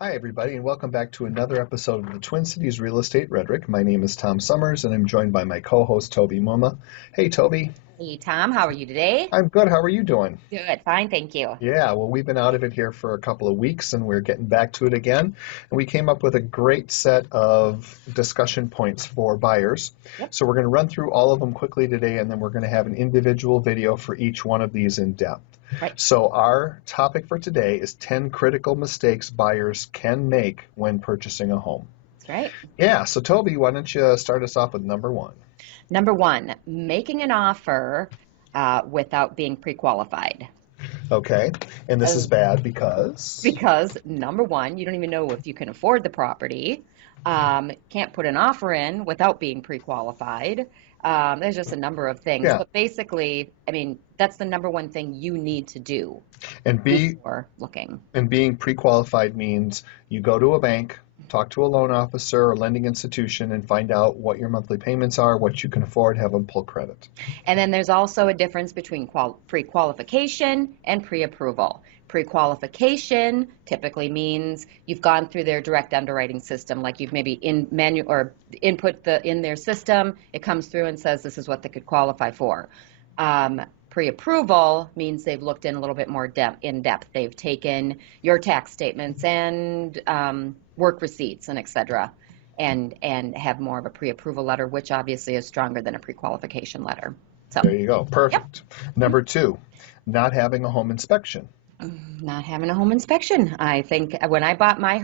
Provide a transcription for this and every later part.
Hi, everybody, and welcome back to another episode of the Twin Cities Real Estate Rhetoric. My name is Tom Sommers, and I'm joined by my co-host, Tovi Muma. Hey, Toby. Hey Tom, how are you today? I'm good. How are you doing? Good, fine, thank you. Yeah, well, we've been out of it here for a couple of weeks, and we're getting back to it again. And we came up with a great set of discussion points for buyers. Yep. So we're going to run through all of them quickly today, and then we're going to have an individual video for each one of these in depth. Right. So our topic for today is 10 critical mistakes buyers can make when purchasing a home. That's right. Yeah, so Toby, why don't you start us off with number one? Number one, making an offer without being pre-qualified. Okay, and this Uh, is bad because? because number one, you don't even know if you can afford the property. Can't put an offer in without being pre-qualified. There's just a number of things, Yeah, but basically, I mean, that's the number one thing you need to do and before looking. being pre-qualified means you go to a bank, talk to a loan officer or lending institution, and find out what your monthly payments are, what you can afford, have them pull credit. And then there's also a difference between pre-qualification and pre-approval. Pre-qualification typically means you've gone through their direct underwriting system, like you've maybe input in their system. It comes through and says this is what they could qualify for. Pre-approval means they've looked in a little bit more in depth. They've taken your tax statements and work receipts and et cetera, and have more of a pre-approval letter, which obviously is stronger than a pre-qualification letter. So, There you go. yep. Perfect. Number two, not having a home inspection. Not having a home inspection. I think when I bought my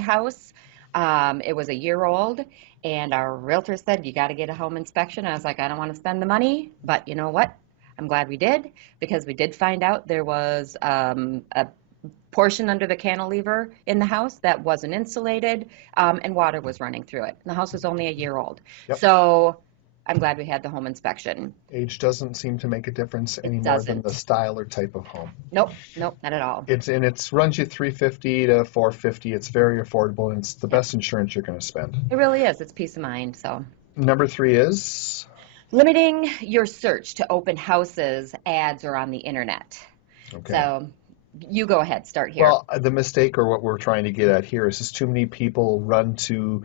house, it was a year old, and our realtor said you got to get a home inspection. I was like, I don't want to spend the money, but you know what? I'm glad we did, because we did find out there was a portion under the cantilever in the house that wasn't insulated, and water was running through it. And the house was only a year old. Yep. So I'm glad we had the home inspection. Age doesn't seem to make a difference any It more than the doesn't. style or type of home. Nope, nope, not at all. It's runs you 350 to 450. It's very affordable, and it's the best insurance you're going to spend. It really is. It's peace of mind. So Number three is limiting your search to open houses, ads, or on the internet. okay. So you go ahead, start here. Well, the mistake or what we're trying to get at here is just too many people run to,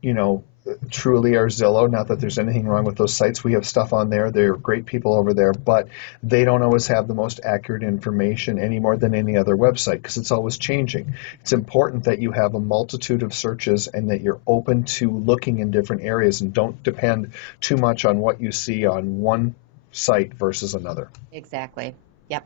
you know, Truly or Zillow. Not that there's anything wrong with those sites. We have stuff on there. They're great people over there, but they don't always have the most accurate information any more than any other website because it's always changing. It's important that you have a multitude of searches and that you're open to looking in different areas and don't depend too much on what you see on one site versus another. Exactly. Yep.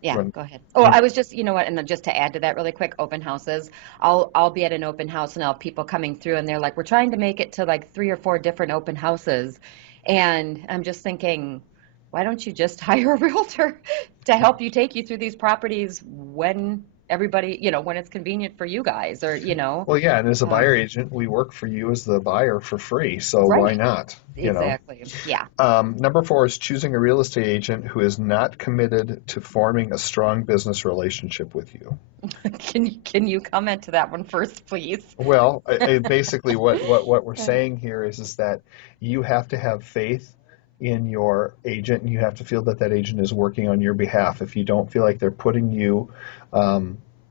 Yeah, Run- go ahead. Oh, I was just, you know what, and then just to add to that really quick, open houses. I'll be at an open house and I'll have people coming through and they're like, we're trying to make it to like 3 or 4 different open houses. And I'm just thinking, why don't you just hire a realtor to help you take you through these properties when everybody, when it's convenient for you guys or, Well, yeah, and as a buyer um, agent, we work for you as the buyer for free, so why right. not? Exactly. Yeah. Number four is choosing a real estate agent who is not committed to forming a strong business relationship with you. Can you comment to that one first, please? Well, basically, what we're saying here is that you have to have faith in your agent, and you have to feel that that agent is working on your behalf. If you don't feel like they're putting you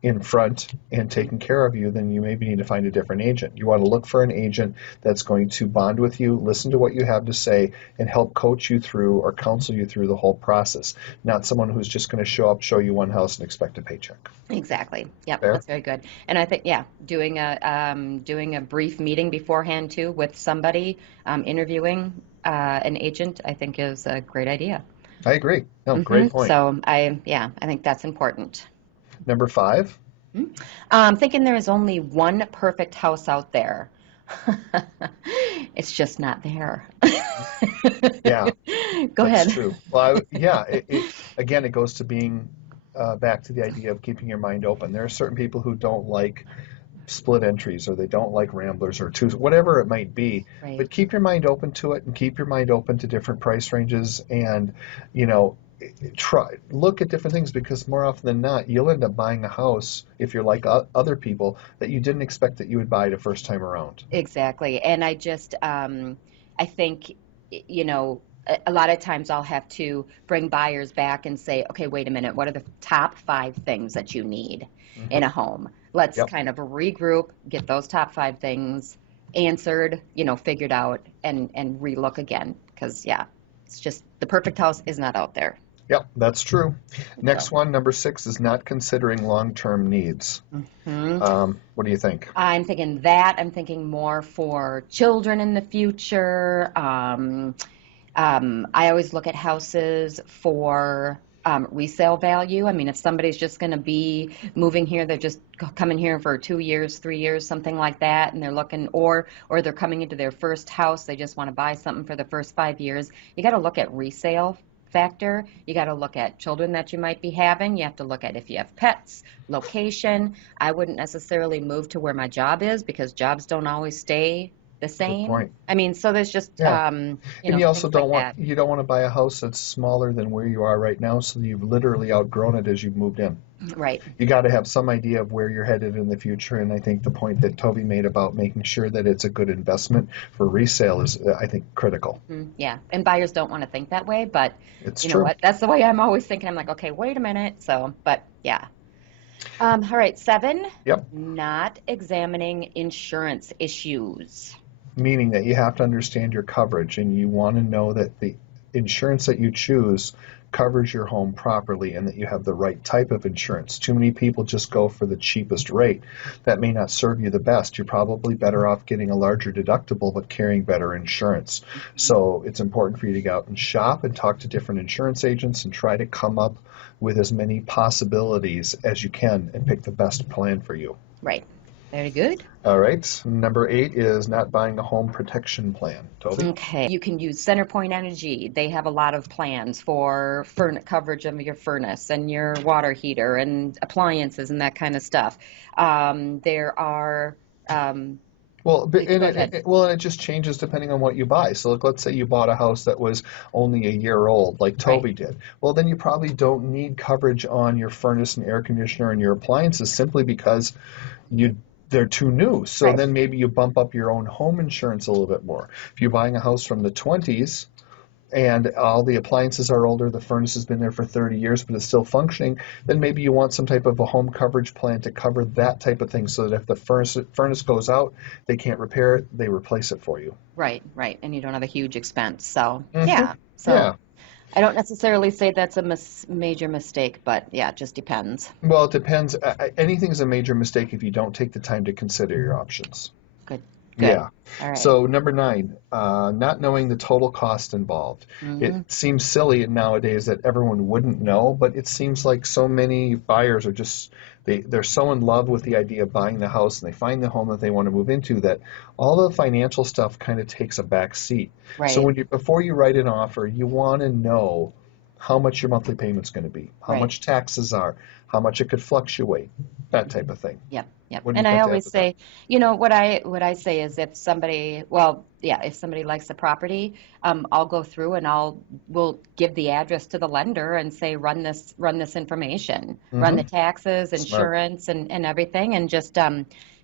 in front and taking care of you, then you maybe need to find a different agent. You want to look for an agent that's going to bond with you, listen to what you have to say, and help coach you through or counsel you through the whole process. Not someone who's just going to show up, show you one house, and expect a paycheck. Exactly. Yep, Fair? that's very good. And I think, yeah, doing a brief meeting beforehand too with somebody, interviewing an agent, I think is a great idea. I agree. No, great point. So I think that's important. Number five. I'm thinking there is only one perfect house out there. It's just not there. Yeah, Go that's ahead. true. Well, yeah, again, it goes to being back to the idea of keeping your mind open. There are certain people who don't like split entries or they don't like ramblers or twos, whatever it might be. Right. But keep your mind open to it and keep your mind open to different price ranges and, you know, try look at different things because more often than not, you'll end up buying a house if you're like other people that you didn't expect that you would buy the first time around. Exactly. And I think, you know, a lot of times I'll have to bring buyers back and say, okay, wait a minute, what are the top 5 things that you need in Hmm. a home? Let's Yep. kind of regroup, get those top 5 things answered, figured out, and relook again. Because, yeah, it's just the perfect house is not out there. Yep, that's true. Next So, one, number 6, is not considering long-term needs. mhm. What do you think? I'm thinking more for children in the future. I always look at houses for resale value. I mean, if somebody's just going to be moving here, they're just coming here for 2 years, 3 years, something like that, and they're looking, or they're coming into their first house, they just want to buy something for the first 5 years. You got to look at resale factor. You got to look at children that you might be having. You have to look at if you have pets, location. I wouldn't necessarily move to where my job is because jobs don't always stay the Good same. point. I mean, so there's just Yeah. And you also things like don't want that. you don't want to buy a house that's smaller than where you are right now, so you've literally outgrown it as you've moved in. Right. You got to have some idea of where you're headed in the future, and I think the point that Toby made about making sure that it's a good investment for resale is, I think, critical. Yeah. And buyers don't want to think that way, but It's you know true. what? That's the way I'm always thinking. I'm like, okay, wait a minute. So, but yeah. All right. 7, Yep. not examining insurance issues. Meaning that you have to understand your coverage and you want to know that the insurance that you choose covers your home properly and that you have the right type of insurance. Too many people just go for the cheapest rate. That may not serve you the best. You're probably better off getting a larger deductible but carrying better insurance. So it's important for you to go out and shop and talk to different insurance agents and try to come up with as many possibilities as you can and pick the best plan for you. Right. Very good. All right. Number 8 is not buying a home protection plan. Toby? Okay. You can use CenterPoint Energy. They have a lot of plans for coverage of your furnace and your water heater and appliances and that kind of stuff. There are, Well, go ahead. it just changes depending on what you buy. So, let's say you bought a house that was only a year old, like Right. Toby did. Well, then you probably don't need coverage on your furnace and air conditioner and your appliances simply because you they're too new. So Right. then maybe you bump up your own home insurance a little bit more. If you're buying a house from the 20s and all the appliances are older, the furnace has been there for 30 years but it's still functioning, then maybe you want some type of a home coverage plan to cover that type of thing so that if the furnace goes out, they can't repair it, they replace it for you. Right. Right. And you don't have a huge expense. So, Hmm. yeah. So Yeah. I don't necessarily say that's a major mistake, but yeah, it just depends. Well, it depends. Anything's a major mistake if you don't take the time to consider your options. Good. Good. Yeah. All right. So number 9, not knowing the total cost involved. It Hmm. seems silly nowadays that everyone wouldn't know, but it seems like so many buyers are just they're so in love with the idea of buying the house and they find the home that they want to move into that all the financial stuff kind of takes a back seat. So Right. before you write an offer, you want to know how much your monthly payment's going to be, how Right. much taxes are, how much it could fluctuate, that type of thing. Yep, yep. What do you And I got to add always to that? say, what I say is if somebody, well, yeah, if somebody likes the property, I'll go through and we'll give the address to the lender and say, run this information, run Hmm. the taxes, Smart. insurance, and everything, and just,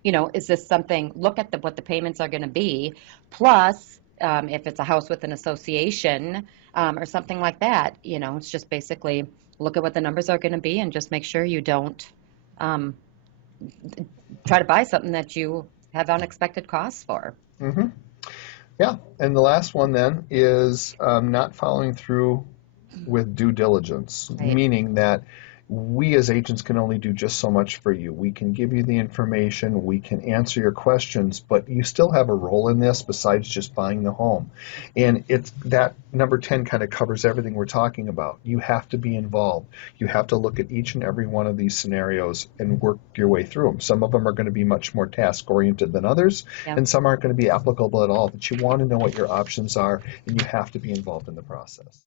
is this something? Look at what the payments are going to be, plus. If it's a house with an association or something like that, it's just basically look at what the numbers are going to be and just make sure you don't um, try to buy something that you have unexpected costs for. Hmm. Yeah, and the last one then is not following through with due diligence, Right. meaning that we as agents can only do just so much for you. We can give you the information, we can answer your questions, but you still have a role in this besides just buying the home. And it's that number 10 kind of covers everything we're talking about. You have to be involved. You have to look at each and every one of these scenarios and work your way through them. Some of them are going to be much more task oriented than others, Yeah. and some aren't going to be applicable at all. But you want to know what your options are, and you have to be involved in the process.